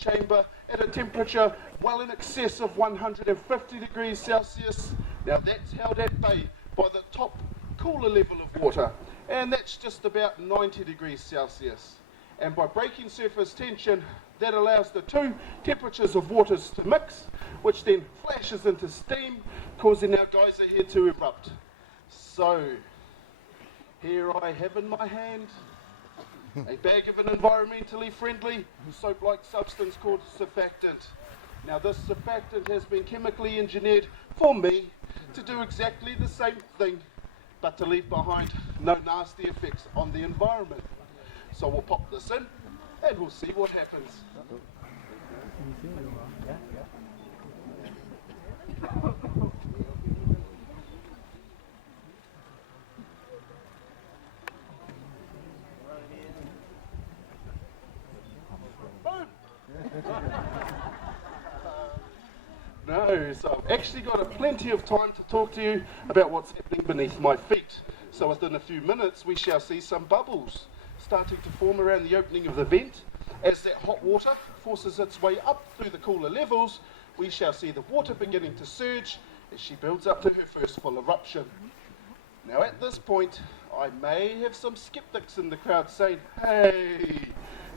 chamber at a temperature well in excess of 150 degrees Celsius. Now that's held at bay by the top cooler level of water, and that's just about 90 degrees Celsius. And by breaking surface tension, that allows the two temperatures of waters to mix, which then flashes into steam, causing our geyser here to erupt. So, here I have in my hand a bag of an environmentally friendly soap-like substance called surfactant. Now this surfactant has been chemically engineered for me to do exactly the same thing, but to leave behind no nasty effects on the environment. So we'll pop this in and we'll see what happens. No, so I've actually got plenty of time to talk to you about what's happening beneath my feet. So within a few minutes we shall see some bubbles starting to form around the opening of the vent. As that hot water forces its way up through the cooler levels, we shall see the water beginning to surge as she builds up to her first full eruption. Now at this point, I may have some skeptics in the crowd saying, hey,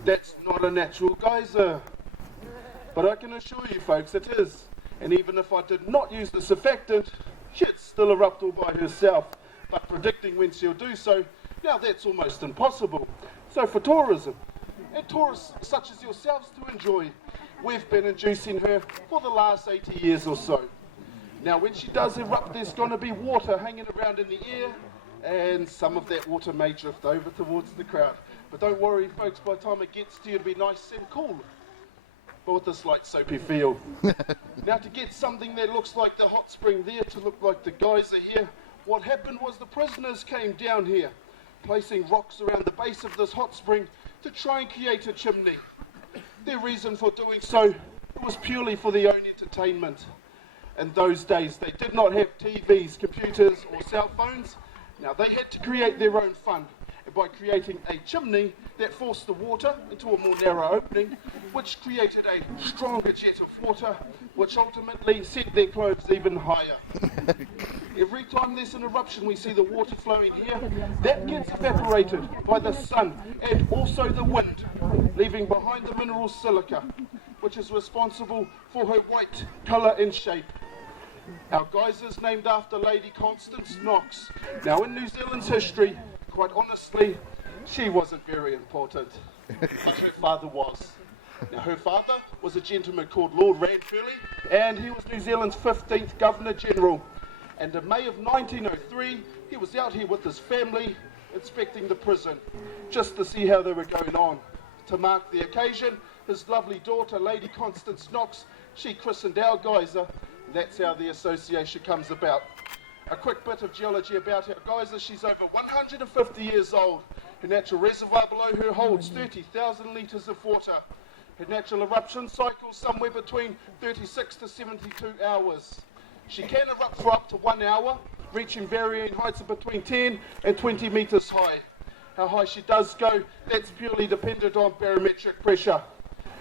that's not a natural geyser. But I can assure you folks, it is. And even if I did not use the surfactant, she'd still erupt all by herself. But predicting when she'll do so, now that's almost impossible. So for tourism, and tourists such as yourselves to enjoy, we've been inducing her for the last 80 years or so. Now when she does erupt, there's going to be water hanging around in the air, and some of that water may drift over towards the crowd. But don't worry folks, by the time it gets to you, it'll be nice and cool, but with a slight soapy feel. Now to get something that looks like the hot spring there to look like the geyser here, what happened was the prisoners came down here, placing rocks around the base of this hot spring to try and create a chimney. Their reason for doing so was purely for their own entertainment. In those days they did not have TVs, computers or cell phones. Now they had to create their own fun, and by creating a chimney that forced the water into a more narrow opening, which created a stronger jet of water, which ultimately sent their clothes even higher. Every time there's an eruption, we see the water flowing here. That gets evaporated by the sun and also the wind, leaving behind the mineral silica, which is responsible for her white colour and shape. Our geyser is named after Lady Constance Knox. Now in New Zealand's history, quite honestly, she wasn't very important, but her father was. Now her father was a gentleman called Lord Ranfurly, and he was New Zealand's 15th Governor General. And in May of 1903, he was out here with his family, inspecting the prison, just to see how they were going on. To mark the occasion, his lovely daughter, Lady Constance Knox, she christened our geyser. That's how the association comes about. A quick bit of geology about our geyser: she's over 150 years old. Her natural reservoir below her holds 30,000 litres of water. Her natural eruption cycles somewhere between 36 to 72 hours. She can erupt for up to 1 hour, reaching varying heights of between 10 and 20 metres high. How high she does go, that's purely dependent on barometric pressure.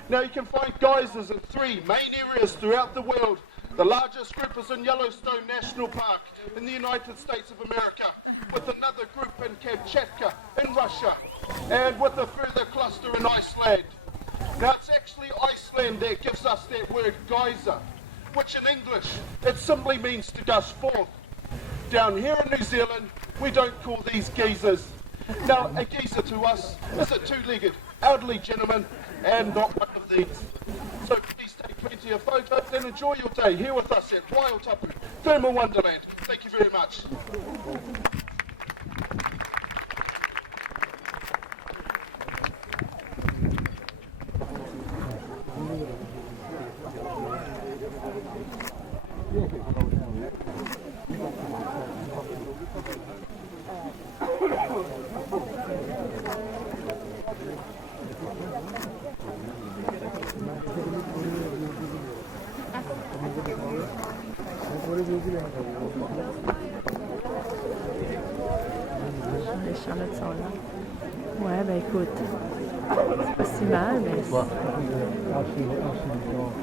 Now you can find geysers in 3 main areas throughout the world. The largest group is in Yellowstone National Park in the United States of America, with another group in Kamchatka in Russia, and with a further cluster in Iceland. Now it's actually Iceland that gives us that word geyser, which in English it simply means to gush forth. Down here in New Zealand, we don't call these geysers. Now a geyser to us is a two-legged elderly gentleman, and not one of these. So please take plenty of photos and enjoy your day here with us at Waiotapu, Thermal Wonderland. Thank you very much. Lasciamo il sole. Ouais, bah écoute, C'est pas si mal, mais... Quoi? I'll see the door.